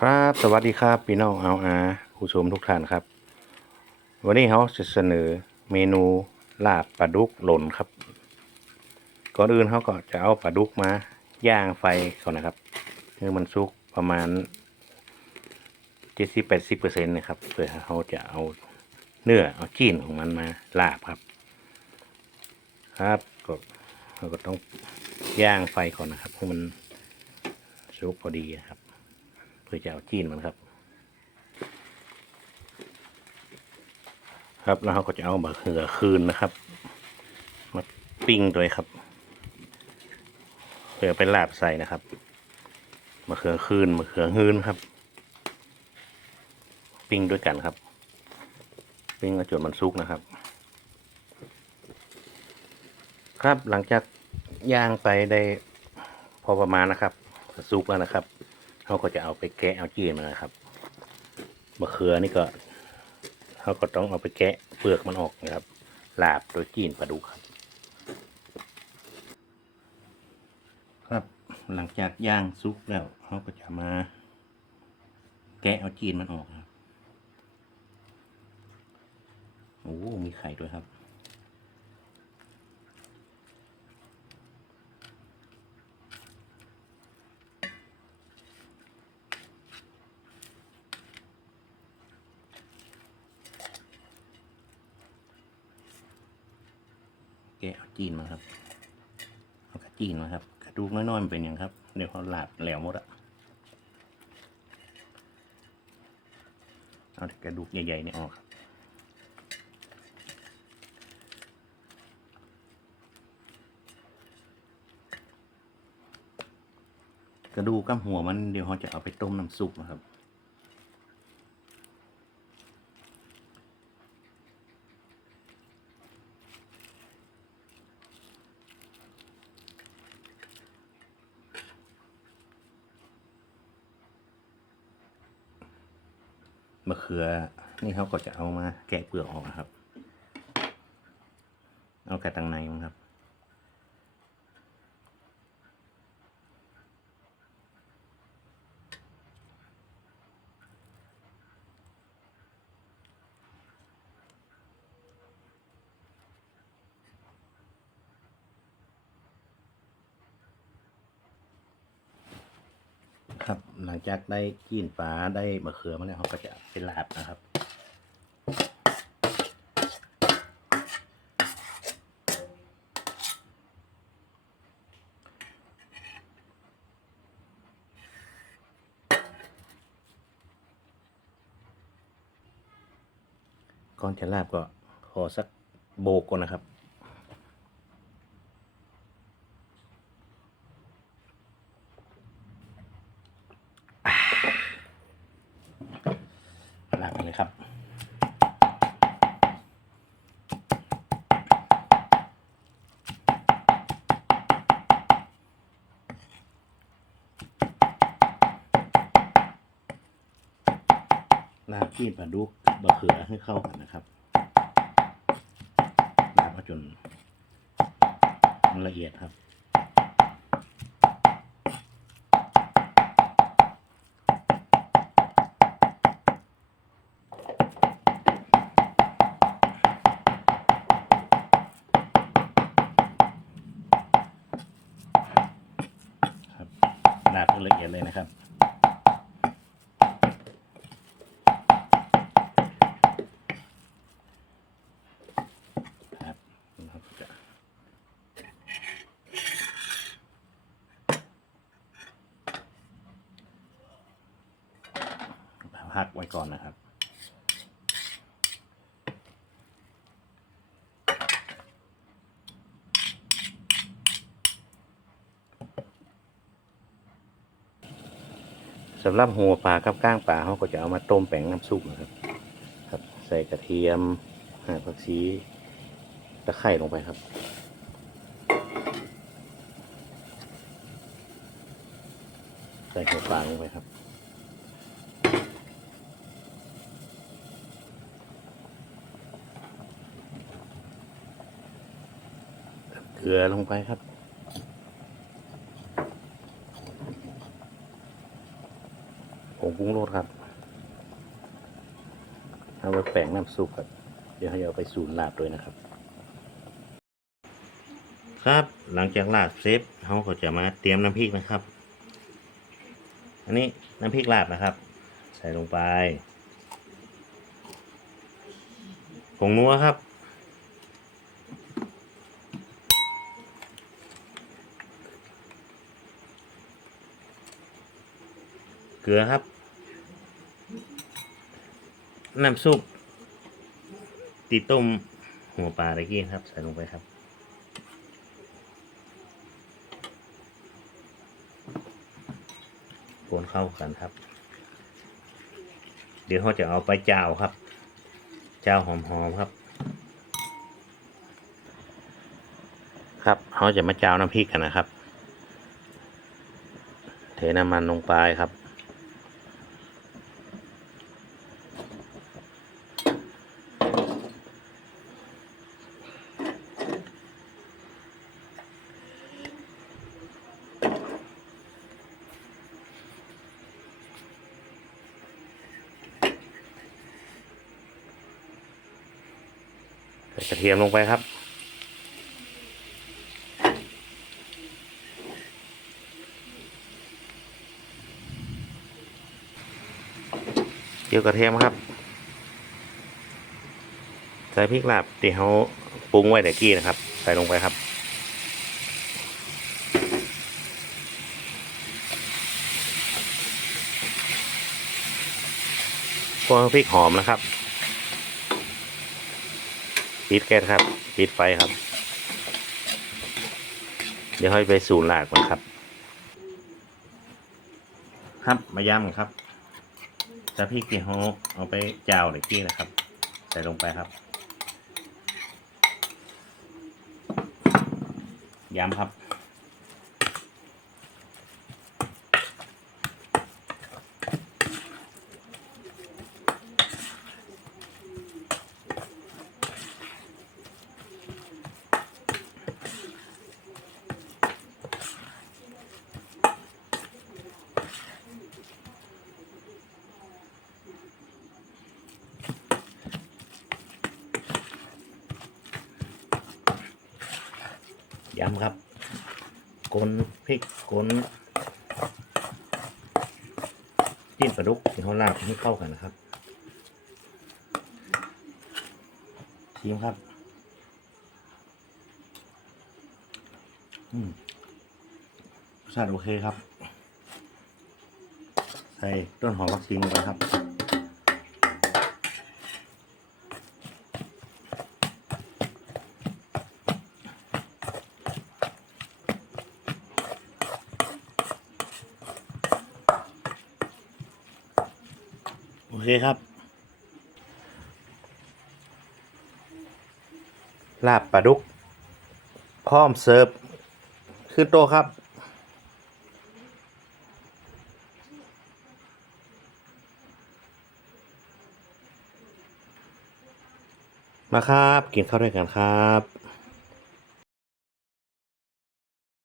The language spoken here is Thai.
ครับ สวัสดีครับพี่น้องเอาอาผู้ชมทุกท่านครับ วันนี้เขาจะเสนอเมนูลาบปลาดุกหล่นครับ ก่อนอื่นเขาก็จะเอาปลาดุกมาย่างไฟก่อนนะครับให้มันสุกประมาณเจ็ดสิบแปดสิบเปอร์เซ็นต์นะครับเพื่อเขาจะเอาเนื้อเอาจีนของมันมาลาบครับ ครับก็เราก็ต้องย่างไฟก่อนนะครับให้มันสุกพอดีครับ เพื่อจะเอาจีนมันครับ ครับแล้วเราก็จะเอาบะเขือคืนนะครับ มาปิ้งด้วยครับเพื่อไปลาบใส่นะครับมะเขือคืนมะเขือฮืนครับ ปิ้งด้วยกันครับ ปิ้งจนมันสุกนะครับ ครับหลังจากย่างไปได้พอประมาณนะครับสุกแล้วนะครับ เขาก็จะเอาไปแกะเอาจีนมันนะครับมะเขือนี่ก็เขาก็ต้องเอาไปแกะเปลือกมันออกนะครับลาบโดยจีนปลาดุกครับ ครับหลังจากย่างซุกแล้วเขาก็จะมา แกะเอาจีนมันออกครับโอ้ มีไข่ด้วยครับ กะเอาจีนมาครับ เอากระจีนมาครับ กระดูกน้อยๆมันเป็นอย่างครับ เดี๋ยวเขาหลาบแหลวหมดอะเอาแต่กระดูกใหญ่ๆนี่ออกครับกระดูกกับหัวมันเดี๋ยวเขาจะเอาไปต้มน้ำซุปนะครับ มะเขือ นี่เขาก็จะเอามาแกะเปลือกออกครับ เอาแกะตังในมั้งครับ ครับ หลังจากได้จีนปลาได้มะเขือมาแล้วเขาก็จะเป็นลาบนะครับ ก่อนจะลาบก็ขอสักโบกก่อนนะครับ ลาบไปเลยครับ ลาบที่ปลาดุกบะเขือให้เข้ากันนะครับลาบจนละเอียดครับลาบให้ละเอียดเลยนะครับ ครับเราจะพักไว้ก่อนนะครับ สำหรับหัวปลากับก้างปลาเขาก็จะเอามาต้มแป้งน้ำซุปนะครับ ครับ ใส่กระเทียมหั่นผักชีตะไคร่ลงไปครับใส่หัวปลาลงไปครับ เกลือลงไปครับ ผงปรุงรสครับเอาไว้แปลงน้ำซุปครับ เดี๋ยวให้เอาไปสูนลาบด้วยนะครับ ครับหลังจากลาบเซฟเขาก็จะมาเตรียมน้ำพริกนะครับ อันนี้น้ำพริกลาบนะครับ ใส่ลงไปผงนัวครับ เกลือครับ น้ำซุปตีต้มหัวปลาตะกี้ครับ ใส่ลงไปครับ คนเข้ากันครับ เดี๋ยวเขาจะเอาไปเจ้าครับ เจ้าหอมๆครับ ครับเขาจะมาเจ้าน้ำพริกกันนะครับ เทน้ำมันลงไปครับ กระเทียมลงไปครับ เจียวกระเทียมครับ ใส่พริกลาบที่เขาปรุงไว้แต่กี้นะครับ ใส่ลงไปครับพวกพริกหอมนะครับ ปิดแก๊สครับ ปิดไฟครับ เดี๋ยวให้ไปสูนลากก่อนครับ ครับมาย่ำครับจะพริกที่เขาเอาไปเจ้าเด็กที่นะครับ ใส่ลงไปครับย้ำครับ ย้ำครับกลนพริกกลนจิ้มปลาดุกที่เขาลาบให้เข้ากันนะครับชิมครับอืมรสชาติโอเคครับ ใส่ต้นหอมผักชีลงไปครับ เคครับ ลาบปลาดุก พร้อมเสิร์ฟขึ้นโต๊ะครับมาครับ กินข้าวด้วยกันครับ